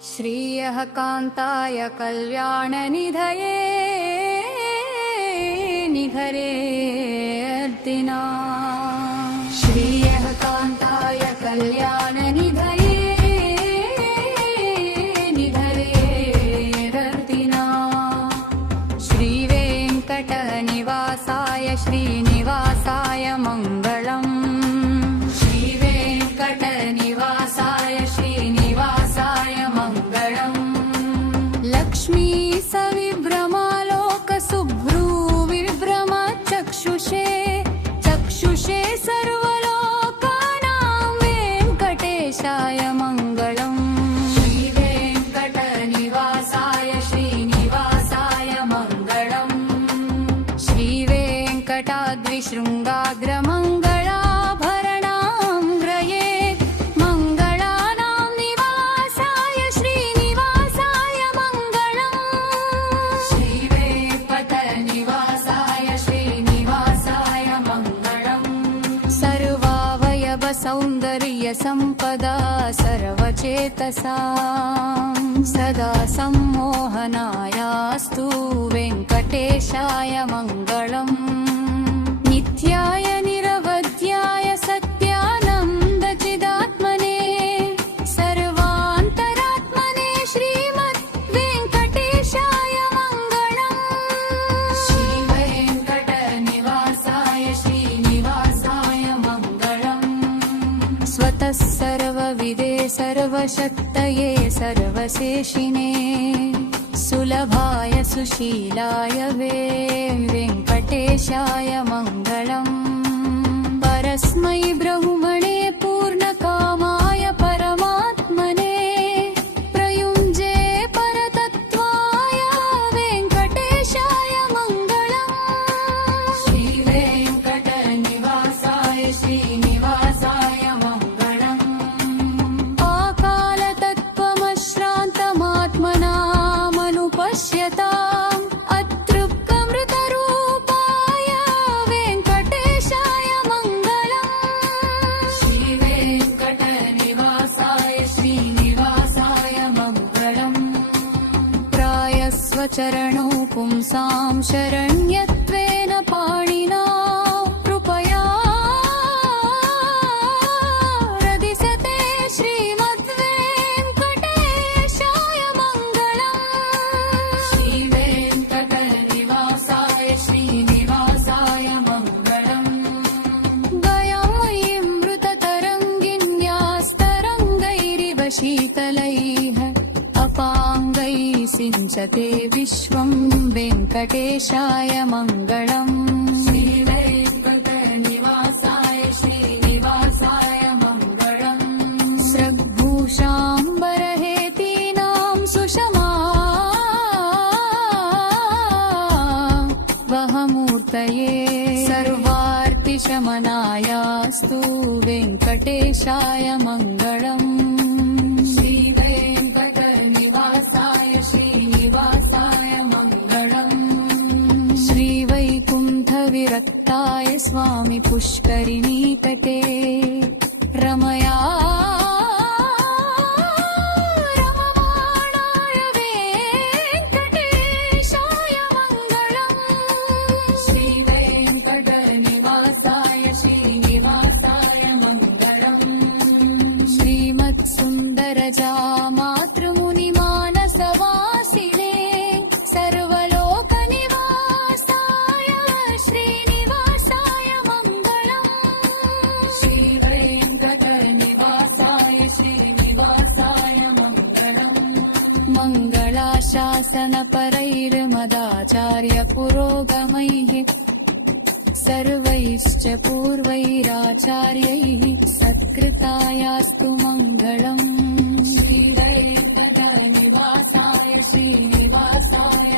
श्रियः कान्ताय कल्याणनिधये निधरेऽर्दिना। श्रियः कान्ताय कल्याणनिधये निधरेऽर्दिना। श्रीवेङ्कटनिवासाय श्रीनिवासाय मङ्गलम्। श्रीवेङ्कटनिवासाय श्रीनिवासाय मङ्गलम्। लक्ष्मी सविभ्रमालोकशुभ्रूविभ्रमचक्षुषे चक्षुषे सर्वलोकानां वेङ्कटेशाय मङ्गलम्। श्रीवेङ्कटनिवासाय श्रीनिवासाय मङ्गलम्। श्रीवेङ्कटाद्रिशृङ्गाग्रमङ्गलाभरणाङ्ग्रये मङ्गलानां निवासाय श्रीनिवासाय मङ्गलम्। श्रीवेङ्कटनिवासाय श्रीनिवासाय मङ्गलम्। सर्वावयवसौन्दर्यसम्पदा सर्वचेतसां सदा सम्मोहनायास्तु वेङ्कटेशाय मङ्गलम्। नित्याय निरवध्याय सत्यानन्दचिदात्मने सर्वान्तरात्मने श्रीमद् वेङ्कटेशाय मङ्गलम्। श्रीवेङ्कटनिवासाय श्रीनिवासाय मङ्गलम्। स्वतः सर्वविदे सर्वशक्तये सर्वशेषिणे सुलभाय सुशीलाय वेङ्कटेशाय मङ्गलम्। परस्मै ब्रह्मणे पूर्णकामाय परमात्मने प्रयुञ्जे परतत्त्वाय वेङ्कटेशाय मङ्गलम्। श्रीवेङ्कटनिवासाय श्रीनिवासाय मङ्गलम्। आकालतत्त्वमश्रान्तमात्मनामनुपश्यताम् अतृप्तमृतरूपाय वेङ्कटेशाय मङ्गलम्। श्रीवेङ्कटनिवासाय श्रीनिवासाय मङ्गलम्। प्रायस्वचरणौ पुंसां शरण्यत्वेन पाणिना कृपया रदिसते श्रीमद्वेङ्कटेशाय मङ्गलम्। श्रीवेङ्कटनिवासाय श्रीनिवासाय मङ्गलम्। गयामयीं मृततरङ्गिन्यास्तरङ्गैरिव शीतलैः अपाङ्गैः सिञ्चते विश्वं वेङ्कटेशाय मङ्गलम्। श्रीवेङ्कटनिवासाय श्रीनिवासाय मङ्गलम्। स्रग्भूषाम्बरहेतीनां सुषमा वहमूर्तये सर्वार्तिशमनायास्तु वेङ्कटेशाय मङ्गलम्। श्रीवेङ्कटनिवासाय श्रीनिवासाय मङ्गलम्। श्रीवैकुण्ठविरक्ताय स्वामि पुष्करिणीतटे रमया रममाणाय वेङ्कटेशाय मङ्गलम्। श्रीवेङ्कटनिवासाय श्रीनिवासाय मङ्गलम्। श्रीमत्सुन्दरजा मातृमुनिमानसवासिने सर्वलोकनिवासाय श्रीनिवासाय मङ्गलम्। श्रीवेङ्कटनिवासाय श्रीनिवासाय मङ्गलम्। मङ्गलाशासनपरैर्मदाचार्यपुरोगमैः सर्वैश्च पूर्वैराचार्यैः सत्कृतायास्तु मङ्गलम्। श्रीवेङ्कटनिवासाय श्रीनिवासाय